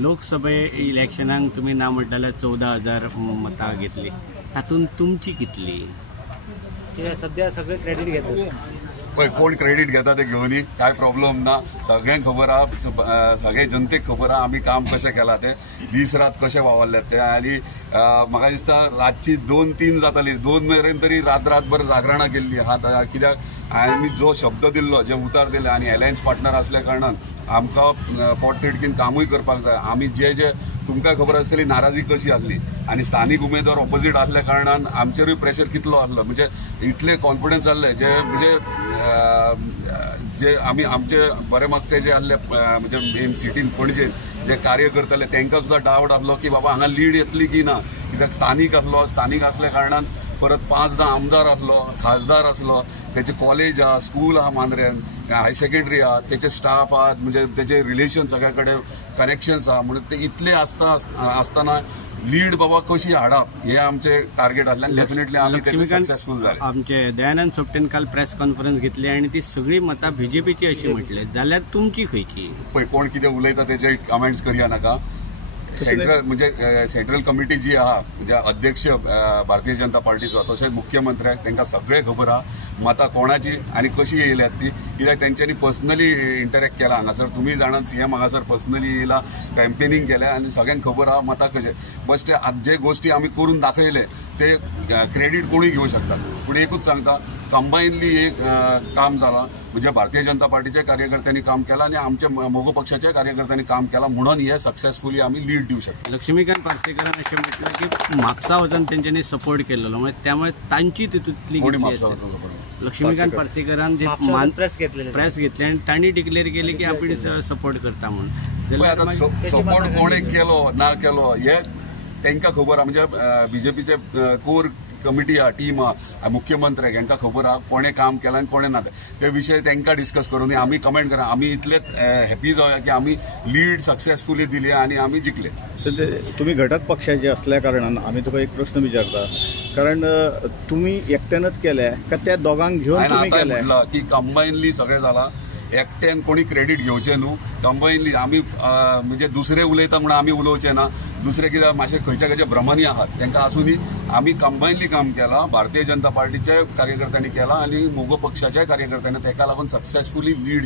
लोकसभे इलेक्शनाक तुम्ही ना म्हटल्यार 14,000 मतां घेतली, तातूंत तुमची कितली? सध्या सगळे क्रेडिट घेतात. पळय कोण क्रेडिट घेता ते घेवनी, काय प्रॉब्लेम ना. सगळ्यांक खबर आहा, सगळे जनतेक खबर आहा आमी काम कशें केलां ते, दीस रात कशें वावरले ते. आनी म्हाका दिसता रातची 2-3 जाताली, 2 मेरेन तरी रातभर जागरणां केल्ली आहा. कित्याक आमी जो शब्द दिल्लो, जे उतार दिले आनी अलायन्स पार्टनर असल्या कारणान आमकां पोट तिडकीन कामूय करपाक जाय. आमी जे तुमकां खबर आसतली नाराजी कशी आसली आनी स्थानीक उमेदवार ऑपोजीट असल्या कारणान आमचेरूय प्रेशर कितलो आसलो. म्हणजे इतले कॉन्फिडन्स आसले जे आमी आमचे बरे मागते जे आसले म्हणजे मेन सिटीन पणजेन जे कार्य करतले तांकां सुद्दां डावट आसलो की बाबा हांगा लीड येतली की ना. कित्याक स्थानीक असल्या कारणान परत 5-10 आमदार आसलो, खासदार आसलो, त्याचे कॉलेज आहा, स्कूल आहा मांद्रेन, हाय सेकंडरी आहा, त्याचे स्टाफ आहात, म्हणजे त्याचे रिलेशन सगळ्या कडेन कनेक्शन्स आहा. म्हणून ते इतले आसतना लीड बाबा कशी हाडप हे आमचे टार्गेट आसले. डेफिनेटली आमी सक्सेसफुल जाले. आमचे दयानंद सोपटेन काल प्रेस कॉन्फरन्स घेतली आणि ती सगळी मतां बीजेपीची अशी म्हटले, जाल्यार तुमची खंयची? पळय कोण कितें उलयता तेजे कमेंट्स करया नाका. सेंट्रल कमिटी जी आहा, म्हणजे अध्यक्ष भारतीय जनता पार्टीचो, तशेंच मुख्यमंत्र्याक तांकां सगळे खबर आहा मतां कोणाची आनी कशी येयल्यात ती. कित्याक तेंच्यांनी पर्सनली इंटरॅक्ट केला हांगासर. तुमी जाणात सीएम हांगासर पर्सनली येयला, कॅम्पेनिंग केलें आनी सगळ्यांक खबर आहा मतां कशें. बस जे गोष्टी आमी करून दाखयले ते क्रेडीट कोणूय घेवं शकता. पूण एकूच सांगता, कंबायनली एक काम जालां. म्हणजे भारतीय जनता पार्टीच्या कार्यकर्त्यांनी काम केलं आणि आमच्या मोगो पक्षाच्या कार्यकर्त्यांनी काम केलं, म्हणून हे सक्सेसफुली आम्ही लीड देऊ शकतो. लक्ष्मीकांत पार्सेकरान अशें म्हटलं की म्हापसा वचून तेंच्यांनी सपोर्ट केलेलो, म्हणजे त्यामुळे तांची तितूंतली लक्ष्मीकांत पार्सेकरान जे प्रेस घेतली आणि तांणी डिक्लेअर केली की आपण सपोर्ट करता म्हणून. सपोर्ट कोणे केलो ना केलो हे तांकां खबर आहा. म्हणजे बीजेपीचे कोर कमिटी आहा, टीम आहा, मुख्यमंत्र्याक हांकां खबर आहा कोणे काम केलां आनी कोणे ना. ते विशय तांकां डिस्कस करून आमी कमेंट करा. आमी इतलेच हॅपी जावया की आमी लीड सक्सेसफुली दिली आणि आमी जिखले. तुम्ही घटक पक्षाचे असल्या कारणान आमी तुका एक प्रश्न विचारता, कारण तुम्ही एकट्यानच केले का त्या दोगांक घेऊन तुम्ही केले? की कंबायनली सगळें जालां, एकट्यान कोणी क्रेडीट घेवचें न्हू. कंबायनली आमी म्हणजे दुसरे उलयता म्हणून आमी उलोवचें ना. दुसरे कित्याक मातशे खंयचे भ्रमणी आहात तांकां आसुनी आमी कंबायनली काम केलां. भारतीय जनता पार्टीच्या कार्यकर्त्यांनी केलां आणि मोगो पक्षाच्या कार्यकर्त्यांनी, ताका लागून सक्सेसफुली लीड